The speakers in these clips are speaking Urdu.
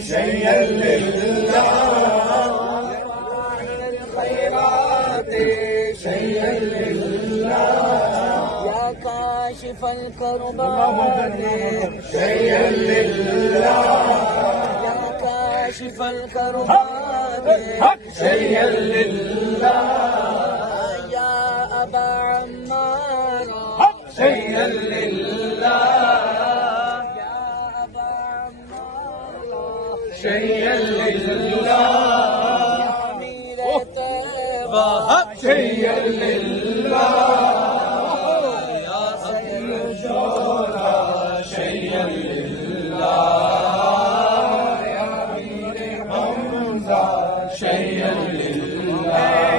شيئا لله الخيرات شيئا لله يا كاشف الكربات شيئا لله يا كاشف الكربات شيئا لله يا أبا عمار شيئا لله يا أبا عمار شيئا لله يا أمير طيبة شيئا لله يا سيد الشهداء شيئا لله يا أمير حمزة شيئا لله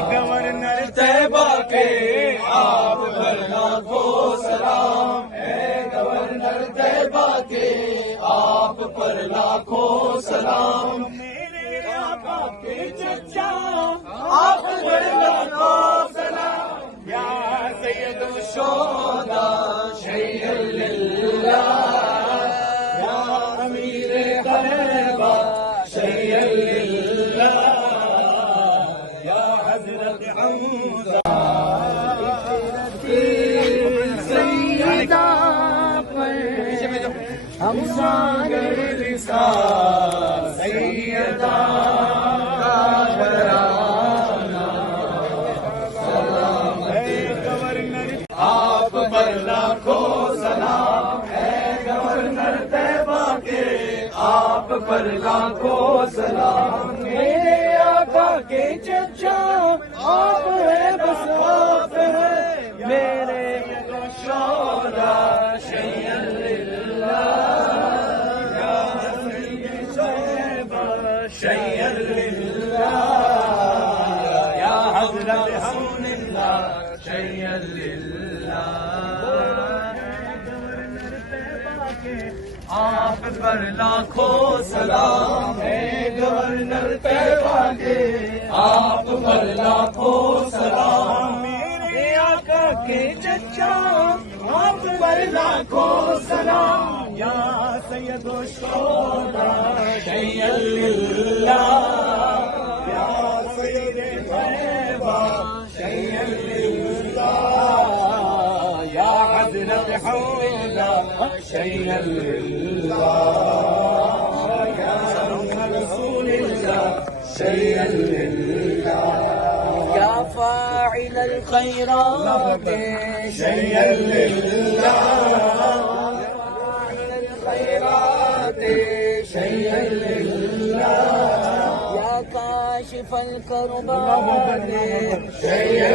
گورنر طیبہ کے آپ پر لاکھوں سلام گورنر طیبہ کے آپ پر لاکھوں سلام میرے آقا کے چچا آپ پر لاکھوں سلام یا سید الشہداء شیئا للہ یا امیر طیبہ شیئا للہ یا حضرت حمزہ سیدہ پر ہم ساگر رسال سیدہ کا گھرانہ سلام ہے گورنر آپ پر لاکھوں سلام ہے گورنر طیبہ کے آپ پر لاکھوں سلام میرے آقا کے چچا آپ ہے بس آپ ہے میرے شہداء شیئا للہ یا سید طیبہ شیئا للہ یا حضرت حمزہ شیئا للہ آپ پر لاکھوں سلام ہے گورنر طیبہ کے آپ پر لاکھوں سلام میرے آقا کے چچا آپ پر لاکھوں سلام یا سید الشہداء شیئا للہ یا سید طیبہ شیئا للہ یا حضرت حمزہ شیئا للہ یا رسول اللہ شیئا للہ یا فاعل الخیرات شیئا للہ الخیرات شیئا للہ یا کاشف الکربات شیئا